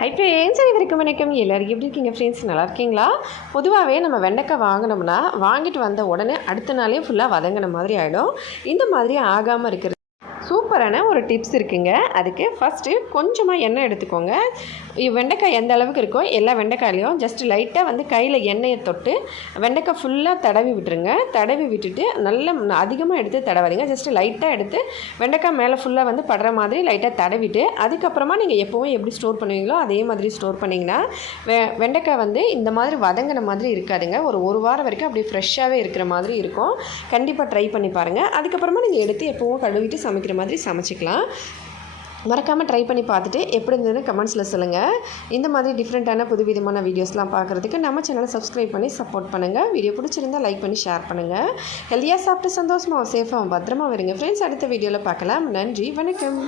Hi friends, அனைவருக்கும் வணக்கம். எல்லோரும் எப்படி இருக்கீங்க ஃப்ரெண்ட்ஸ்? நல்லா இருக்கீங்களா? பொதுவாகவே நம்ம வெண்டைக்காய் வாங்கினோம்னா வாங்கிட்டு வந்த உடனே அடுத்த நாளே ஃபுல்லாக வதங்கின மாதிரி ஆகிடும். இந்த மாதிரி ஆகாமல் இருக்கிறது சூப்பரான ஒரு டிப்ஸ் இருக்குங்க. அதுக்கு ஃபஸ்ட்டு கொஞ்சமாக எண்ணெய் எடுத்துக்கோங்க. வெண்டைக்காய் எந்த அளவுக்கு இருக்கோ எல்லா வெண்டைக்காயிலையும் ஜஸ்ட் லைட்டாக வந்து கையில் எண்ணெயை தொட்டு வெண்டைக்காய் ஃபுல்லாக தடவி விட்டுருங்க. தடவி விட்டுட்டு நல்ல அதிகமாக எடுத்து தடவாதீங்க. ஜஸ்ட்டு லைட்டாக எடுத்து வெண்டைக்காய் மேலே ஃபுல்லாக வந்து படுற மாதிரி லைட்டாக தடவிட்டு அதுக்கப்புறமா நீங்கள் எப்போவும் எப்படி ஸ்டோர் பண்ணுவீங்களோ அதே மாதிரி ஸ்டோர் பண்ணிங்கன்னா வெண்டைக்காய் வந்து இந்த மாதிரி வதங்கின மாதிரி இருக்காதுங்க. ஒரு வாரம் வரைக்கும் அப்படி ஃப்ரெஷ்ஷாகவே இருக்கிற மாதிரி இருக்கும். கண்டிப்பாக ட்ரை பண்ணி பாருங்கள். அதுக்கப்புறமா நீங்கள் எடுத்து எப்போவும் கழுவிட்டு சமைக்கிற மாதிரி சமைச்சிக்கலாம். மறக்காமல் ட்ரை பண்ணி பார்த்துட்டு எப்படி இருந்ததுன்னு கமெண்ட்ஸில் சொல்லுங்கள். இந்த மாதிரி டிஃப்ரெண்ட்டான புதுவிதமான வீடியோஸ்லாம் பார்க்குறதுக்கு நம்ம சேனலை சப்ஸ்கிரைப் பண்ணி சப்போர்ட் பண்ணுங்கள். வீடியோ பிடிச்சிருந்தால் லைக் பண்ணி ஷேர் பண்ணுங்கள். ஹெல்த்தியாக சாப்பிட்டு சந்தோஷமாக சேஃபாக பத்திரமா வருங்க ஃப்ரெண்ட்ஸ். அடுத்த வீடியோவில் பார்க்கலாம். நன்றி, வணக்கம்.